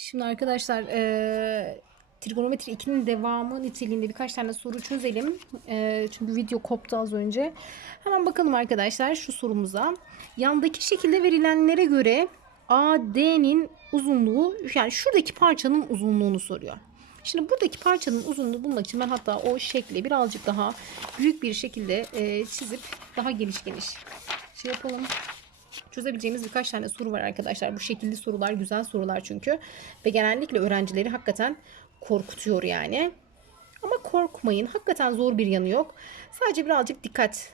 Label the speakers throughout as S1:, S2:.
S1: Şimdi arkadaşlar eee trigonometri 2'nin devamı niteliğinde birkaç tane soru çözelim. Eee, çünkü video koptu az önce. Hemen bakalım arkadaşlar şu sorumuza. Yandaki şekilde verilenlere göre AD'nin uzunluğu yani şuradaki parçanın uzunluğunu soruyor. Şimdi buradaki parçanın uzunluğunu bulmak için ben hatta o şekli birazcık daha büyük bir şekilde eee, çizip daha geniş geniş şey yapalım çözebileceğimiz birkaç tane soru var arkadaşlar. Bu şekilde sorular güzel sorular çünkü. Ve genellikle öğrencileri hakikaten korkutuyor yani. Ama korkmayın. Hakikaten zor bir yanı yok. Sadece birazcık dikkat.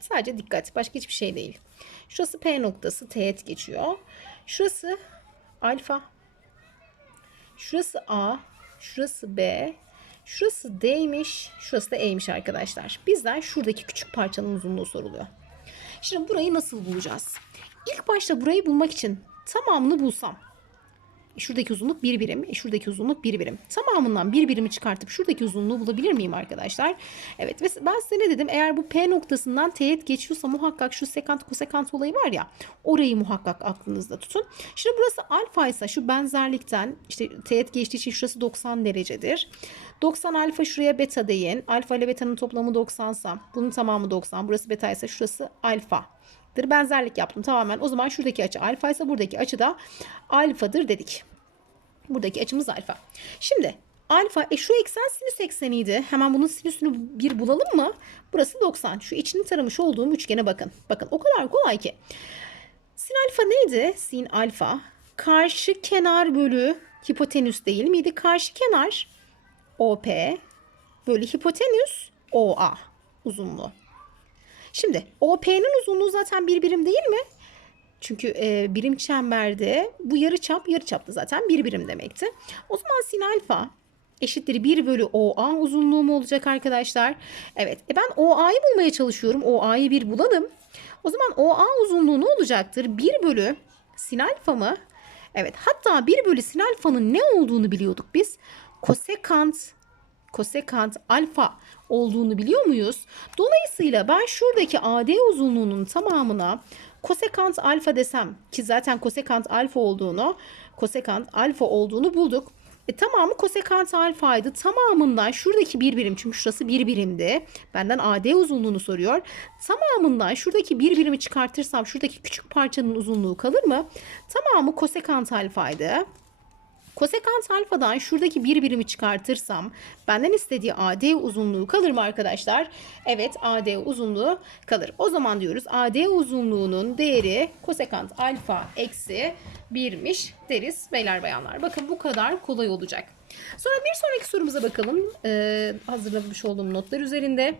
S1: Sadece dikkat. Başka hiçbir şey değil. Şurası P noktası teğet geçiyor. Şurası alfa. Şurası A. Şurası B. Şurası D'ymiş. Şurası da E'ymiş arkadaşlar. Bizden şuradaki küçük parçanın uzunluğu soruluyor. Şimdi burayı nasıl bulacağız? İlk başta burayı bulmak için tamamını bulsam. Şuradaki uzunluk bir birim. e, Şuradaki uzunluk bir birim. Tamamından bir birimi çıkartıp şuradaki uzunluğu bulabilir miyim arkadaşlar? Evet. Ve ben size ne dedim? Eğer bu P noktasından teğet geçiyorsa muhakkak şu sekant kosekant olayı var ya. Orayı muhakkak aklınızda tutun. Şimdi burası alfa ise şu benzerlikten işte teğet geçtiği için şurası 90 derecedir. 90 alfa şuraya beta deyin. Alfa ile beta'nın toplamı 90 sa bunun tamamı 90. Burası beta ise şurası alfa benzerlik yaptım tamamen. O zaman şuradaki açı alfa ise buradaki açı da alfadır dedik. Buradaki açımız alfa. Şimdi alfa e şu eksen sinüs ekseniydi. Hemen bunun sinüsünü bir bulalım mı? Burası 90. Şu içini taramış olduğum üçgene bakın. Bakın o kadar kolay ki. Sin alfa neydi? Sin alfa karşı kenar bölü hipotenüs değil miydi? Karşı kenar OP bölü hipotenüs OA uzunluğu. Şimdi OP'nin uzunluğu zaten bir birim değil mi? Çünkü e, birim çemberde bu yarı çap yarı çapta zaten bir birim demekti. O zaman sin alfa eşittir 1 bölü OA uzunluğu mu olacak arkadaşlar? Evet. E ben OA'yı bulmaya çalışıyorum. OA'yı bir bulalım. O zaman OA uzunluğu ne olacaktır? 1 bölü sin alfa mı? Evet. Hatta 1 bölü sin alfanın ne olduğunu biliyorduk biz. Kosekant kosekant alfa olduğunu biliyor muyuz? Dolayısıyla ben şuradaki AD uzunluğunun tamamına kosekant alfa desem ki zaten kosekant alfa olduğunu kosekant alfa olduğunu bulduk. E, tamamı kosekant alfaydı. Tamamından şuradaki bir birim çünkü şurası bir birimdi. Benden AD uzunluğunu soruyor. Tamamından şuradaki bir birimi çıkartırsam şuradaki küçük parçanın uzunluğu kalır mı? Tamamı kosekant alfaydı. Kosekant alfadan şuradaki bir birimi çıkartırsam benden istediği AD uzunluğu kalır mı arkadaşlar? Evet AD uzunluğu kalır. O zaman diyoruz AD uzunluğunun değeri kosekant alfa eksi 1'miş deriz beyler bayanlar. Bakın bu kadar kolay olacak. Sonra bir sonraki sorumuza bakalım. Ee, hazırlamış olduğum notlar üzerinde.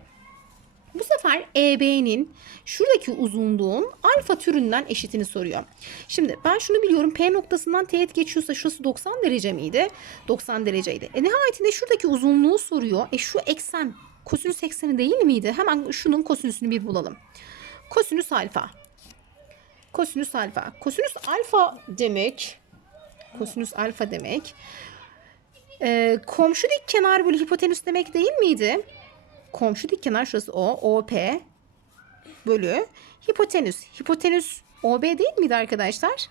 S1: Bu sefer EB'nin şuradaki uzunluğun alfa türünden eşitini soruyor. Şimdi ben şunu biliyorum. P noktasından teğet geçiyorsa şurası 90 derece miydi? 90 dereceydi. E nihayetinde şuradaki uzunluğu soruyor. E şu eksen kosinüs ekseni değil miydi? Hemen şunun kosinüsünü bir bulalım. Kosinüs alfa. Kosinüs alfa. Kosinüs alfa demek kosinüs alfa demek e, komşu dik kenar bölü hipotenüs demek değil miydi? Komşu dik kenar şurası O, OP bölü hipotenüs. Hipotenüs OB değil miydi arkadaşlar?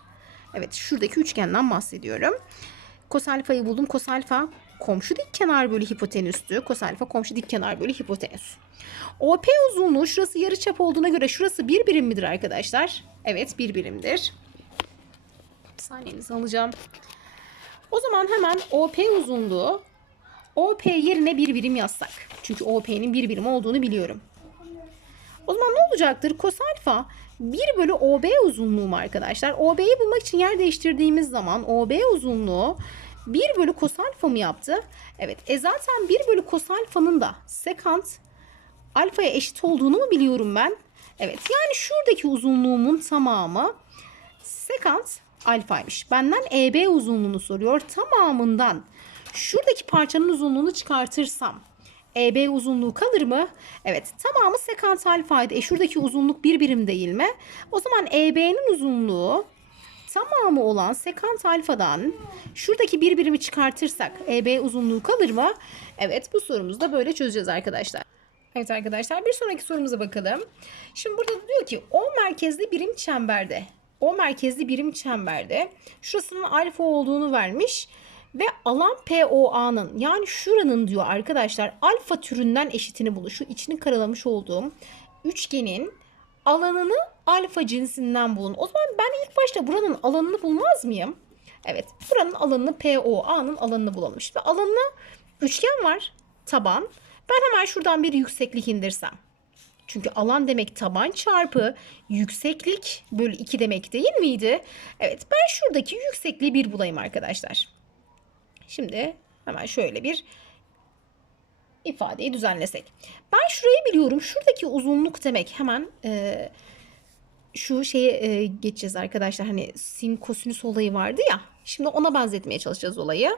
S1: Evet şuradaki üçgenden bahsediyorum. Kos alfayı buldum. Kos alfa komşu dik kenar bölü hipotenüstü. Kos alfa komşu dik kenar bölü hipotenüs. OP uzunluğu şurası yarıçap olduğuna göre şurası bir birim midir arkadaşlar? Evet bir birimdir. Bir saniyenizi alacağım. O zaman hemen OP uzunluğu OP yerine bir birim yazsak. Çünkü OP'nin bir birim olduğunu biliyorum. O zaman ne olacaktır? Kos alfa 1 bölü OB uzunluğu mu arkadaşlar? OB'yi bulmak için yer değiştirdiğimiz zaman OB uzunluğu 1 bölü kos alfa mı yaptı? Evet. E zaten 1 bölü kos alfanın da sekant alfaya eşit olduğunu mu biliyorum ben? Evet. Yani şuradaki uzunluğumun tamamı sekant alfaymış. Benden EB uzunluğunu soruyor. Tamamından şuradaki parçanın uzunluğunu çıkartırsam EB uzunluğu kalır mı? Evet tamamı sekant alfaydı. E şuradaki uzunluk bir birim değil mi? O zaman EB'nin uzunluğu tamamı olan sekant alfadan şuradaki bir birimi çıkartırsak EB uzunluğu kalır mı? Evet bu sorumuzu da böyle çözeceğiz arkadaşlar. Evet arkadaşlar bir sonraki sorumuza bakalım. Şimdi burada diyor ki O merkezli birim çemberde O merkezli birim çemberde şurasının alfa olduğunu vermiş ve alan POA'nın yani şuranın diyor arkadaşlar alfa türünden eşitini bulur. Şu içini karalamış olduğum üçgenin alanını alfa cinsinden bulun. O zaman ben ilk başta buranın alanını bulmaz mıyım? Evet buranın alanını POA'nın alanını bulalım. Şimdi alanına üçgen var taban. Ben hemen şuradan bir yükseklik indirsem. Çünkü alan demek taban çarpı yükseklik bölü 2 demek değil miydi? Evet ben şuradaki yüksekliği bir bulayım arkadaşlar. Şimdi hemen şöyle bir ifadeyi düzenlesek. Ben şurayı biliyorum. Şuradaki uzunluk demek hemen e, şu şeye e, geçeceğiz arkadaşlar. Hani sin kosinüs olayı vardı ya. Şimdi ona benzetmeye çalışacağız olayı.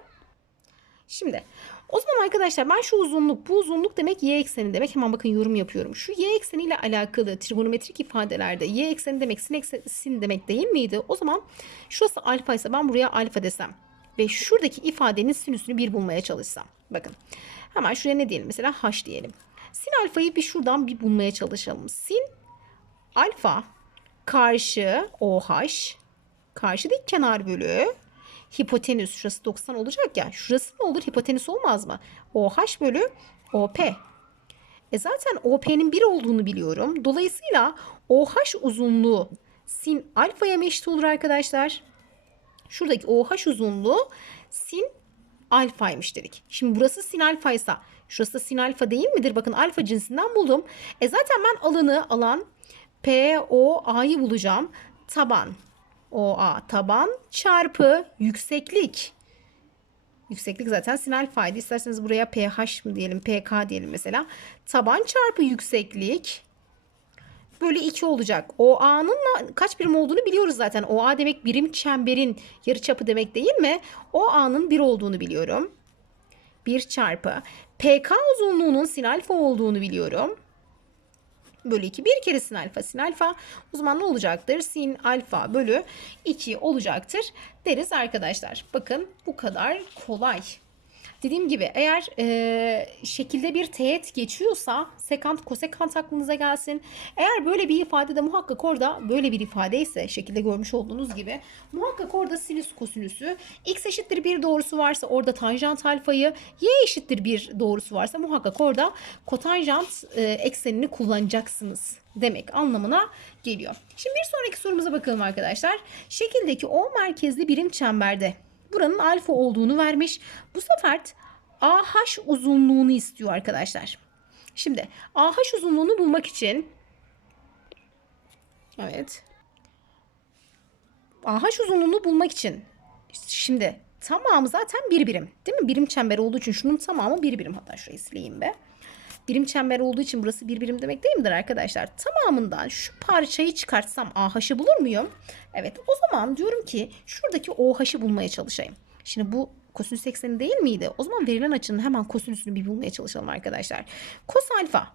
S1: Şimdi o zaman arkadaşlar ben şu uzunluk bu uzunluk demek y ekseni demek. Hemen bakın yorum yapıyorum. Şu y ekseni ile alakalı trigonometrik ifadelerde y ekseni demek sin, ekseni, sin demek değil miydi? O zaman şurası alfa ise ben buraya alfa desem ve şuradaki ifadenin sinüsünü bir bulmaya çalışsam. Bakın hemen şuraya ne diyelim mesela h diyelim. Sin alfayı bir şuradan bir bulmaya çalışalım. Sin alfa karşı OH karşı dik kenar bölü hipotenüs şurası 90 olacak ya şurası ne olur hipotenüs olmaz mı? OH bölü OP. E zaten OP'nin 1 olduğunu biliyorum. Dolayısıyla OH uzunluğu sin alfaya mı eşit olur arkadaşlar? Şuradaki OH uzunluğu sin alfaymış dedik. Şimdi burası sin alfaysa şurası sin alfa değil midir? Bakın alfa cinsinden buldum. E zaten ben alanı alan POA'yı bulacağım. Taban OA taban çarpı yükseklik. Yükseklik zaten sin alfaydı. İsterseniz buraya pH mı diyelim, PK diyelim mesela. Taban çarpı yükseklik bölü 2 olacak. OA'nın kaç birim olduğunu biliyoruz zaten. OA demek birim çemberin yarıçapı demek değil mi? OA'nın 1 olduğunu biliyorum. 1 çarpı PK uzunluğunun sin alfa olduğunu biliyorum bölü 2 bir kere sin alfa sin alfa o zaman ne olacaktır? Sin alfa bölü 2 olacaktır deriz arkadaşlar. Bakın bu kadar kolay. Dediğim gibi eğer e, şekilde bir teğet geçiyorsa sekant kosekant aklınıza gelsin. Eğer böyle bir ifade de muhakkak orada böyle bir ifade ise şekilde görmüş olduğunuz gibi muhakkak orada sinüs kosinüsü x eşittir bir doğrusu varsa orada tanjant alfayı y eşittir bir doğrusu varsa muhakkak orada kotanjant e, eksenini kullanacaksınız demek anlamına geliyor. Şimdi bir sonraki sorumuza bakalım arkadaşlar. Şekildeki O merkezli birim çemberde buranın alfa olduğunu vermiş. Bu sefer AH uzunluğunu istiyor arkadaşlar. Şimdi AH uzunluğunu bulmak için Evet. AH uzunluğunu bulmak için şimdi tamamı zaten bir birim. Değil mi? Birim çember olduğu için şunun tamamı bir birim. Hatta şurayı sileyim be. Birim çember olduğu için burası bir birim demek değil midir arkadaşlar? Tamamından şu parçayı çıkartsam AH'ı bulur muyum? Evet o zaman diyorum ki şuradaki OH'ı bulmaya çalışayım. Şimdi bu kosinüs ekseni değil miydi? O zaman verilen açının hemen kosinüsünü bir bulmaya çalışalım arkadaşlar. Kos alfa.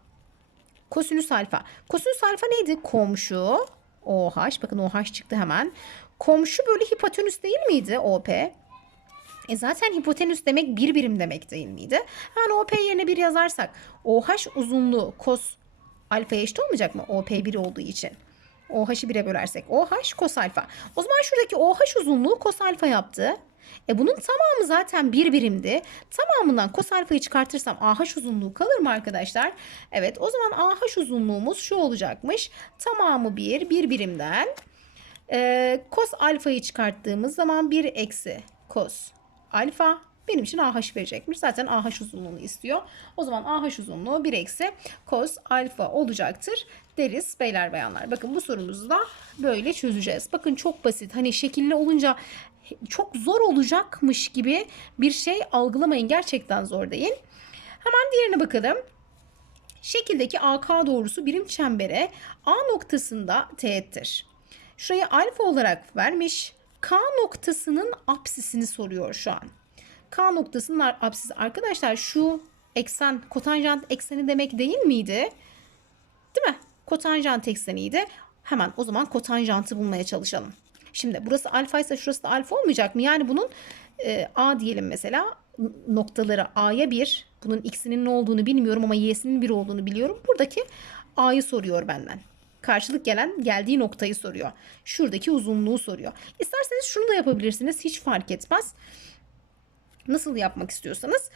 S1: Kosinüs alfa. Kosinüs alfa neydi? Komşu. OH. Bakın OH çıktı hemen. Komşu bölü hipotenüs değil miydi? OP. E zaten hipotenüs demek bir birim demek değil miydi? Yani OP yerine bir yazarsak OH uzunluğu kos alfaya eşit olmayacak mı? OP 1 olduğu için. OH'ı 1'e bölersek OH kos alfa. O zaman şuradaki OH uzunluğu kos alfa yaptı. E bunun tamamı zaten bir birimdi. Tamamından kos alfayı çıkartırsam AH uzunluğu kalır mı arkadaşlar? Evet o zaman AH uzunluğumuz şu olacakmış. Tamamı bir, bir birimden. E, kos alfayı çıkarttığımız zaman 1 eksi kos alfa benim için AH verecekmiş. Zaten AH uzunluğunu istiyor. O zaman AH uzunluğu 1 eksi cos alfa olacaktır deriz beyler bayanlar. Bakın bu sorumuzu da böyle çözeceğiz. Bakın çok basit. Hani şekilli olunca çok zor olacakmış gibi bir şey algılamayın. Gerçekten zor değil. Hemen diğerine bakalım. Şekildeki AK doğrusu birim çembere A noktasında teğettir. Şurayı alfa olarak vermiş. K noktasının apsisini soruyor şu an. K noktasının apsisi. Arkadaşlar şu eksen kotanjant ekseni demek değil miydi? Değil mi? Kotanjant ekseniydi. Hemen o zaman kotanjantı bulmaya çalışalım. Şimdi burası alfa ise şurası da alfa olmayacak mı? Yani bunun e, A diyelim mesela noktaları A'ya 1. Bunun x'inin ne olduğunu bilmiyorum ama y'sinin 1 olduğunu biliyorum. Buradaki A'yı soruyor benden. Karşılık gelen geldiği noktayı soruyor. Şuradaki uzunluğu soruyor. İsterseniz şunu da yapabilirsiniz. Hiç fark etmez. Nasıl yapmak istiyorsanız.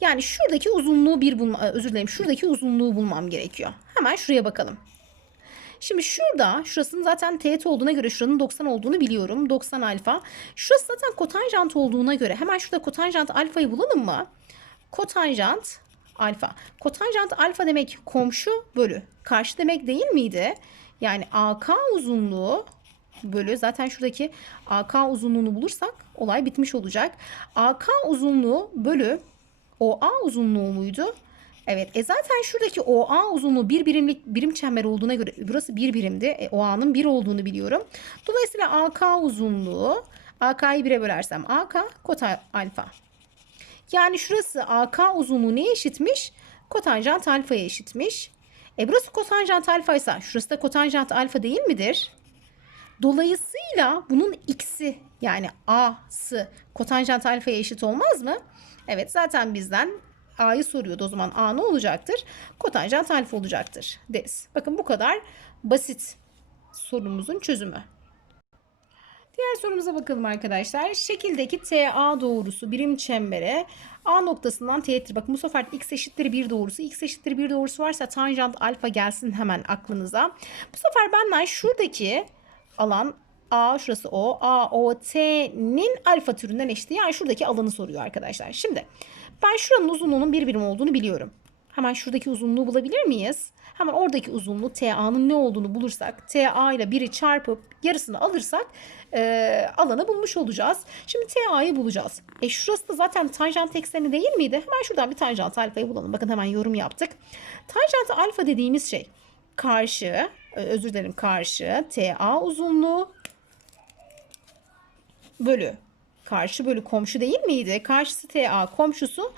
S1: Yani şuradaki uzunluğu bir bulma, özür dilerim. Şuradaki uzunluğu bulmam gerekiyor. Hemen şuraya bakalım. Şimdi şurada, şurasının zaten teğet olduğuna göre şuranın 90 olduğunu biliyorum. 90 alfa. Şurası zaten kotanjant olduğuna göre hemen şurada kotanjant alfayı bulalım mı? Kotanjant alfa. Kotanjant alfa demek komşu bölü. Karşı demek değil miydi? Yani AK uzunluğu bölü zaten şuradaki AK uzunluğunu bulursak olay bitmiş olacak. AK uzunluğu bölü OA uzunluğu muydu? Evet. E zaten şuradaki OA uzunluğu bir birimlik birim çember olduğuna göre burası bir birimdi. E, OA'nın bir olduğunu biliyorum. Dolayısıyla AK uzunluğu AK'yı 1'e bölersem AK kota alfa. Yani şurası AK uzunluğu neye eşitmiş? Kotanjant alfaya eşitmiş. E burası kotanjant alfaysa şurası da kotanjant alfa değil midir? Dolayısıyla bunun x'i yani a'sı kotanjant alfaya eşit olmaz mı? Evet zaten bizden a'yı soruyordu o zaman a ne olacaktır? Kotanjant alfa olacaktır deriz. Bakın bu kadar basit sorumuzun çözümü. Diğer sorumuza bakalım arkadaşlar. Şekildeki TA doğrusu birim çembere A noktasından teğettir. Bakın bu sefer x eşittir 1 doğrusu. x eşittir 1 doğrusu varsa tanjant alfa gelsin hemen aklınıza. Bu sefer benden şuradaki alan A şurası O. A, O, T'nin alfa türünden eşit. Yani şuradaki alanı soruyor arkadaşlar. Şimdi ben şuranın uzunluğunun bir birim olduğunu biliyorum. Hemen şuradaki uzunluğu bulabilir miyiz? Hemen oradaki uzunluğu TA'nın ne olduğunu bulursak TA ile 1'i çarpıp yarısını alırsak e, alanı bulmuş olacağız. Şimdi TA'yı bulacağız. E şurası da zaten tanjant ekseni değil miydi? Hemen şuradan bir tanjant alfayı bulalım. Bakın hemen yorum yaptık. Tanjant alfa dediğimiz şey karşı e, özür dilerim karşı TA uzunluğu bölü karşı bölü komşu değil miydi? Karşısı TA komşusu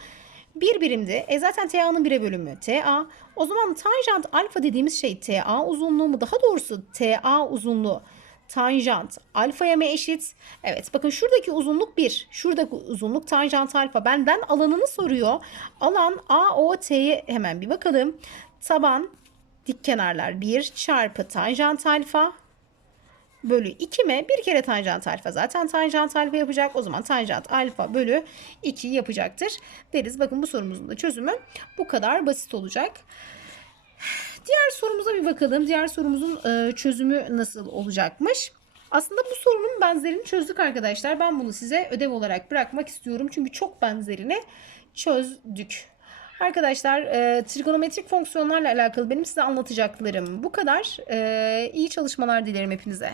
S1: bir birimdi. E zaten TA'nın bire bölümü TA. O zaman tanjant alfa dediğimiz şey TA uzunluğu mu? Daha doğrusu TA uzunluğu tanjant alfaya mı eşit? Evet bakın şuradaki uzunluk 1. Şuradaki uzunluk tanjant alfa. Benden alanını soruyor. Alan AOT'ye hemen bir bakalım. Taban dik kenarlar 1 çarpı tanjant alfa bölü 2 mi? Bir kere tanjant alfa zaten tanjant alfa yapacak. O zaman tanjant alfa bölü 2 yapacaktır deriz. Bakın bu sorumuzun da çözümü bu kadar basit olacak. Diğer sorumuza bir bakalım. Diğer sorumuzun e, çözümü nasıl olacakmış? Aslında bu sorunun benzerini çözdük arkadaşlar. Ben bunu size ödev olarak bırakmak istiyorum. Çünkü çok benzerini çözdük. Arkadaşlar e, trigonometrik fonksiyonlarla alakalı benim size anlatacaklarım bu kadar. E, iyi çalışmalar dilerim hepinize.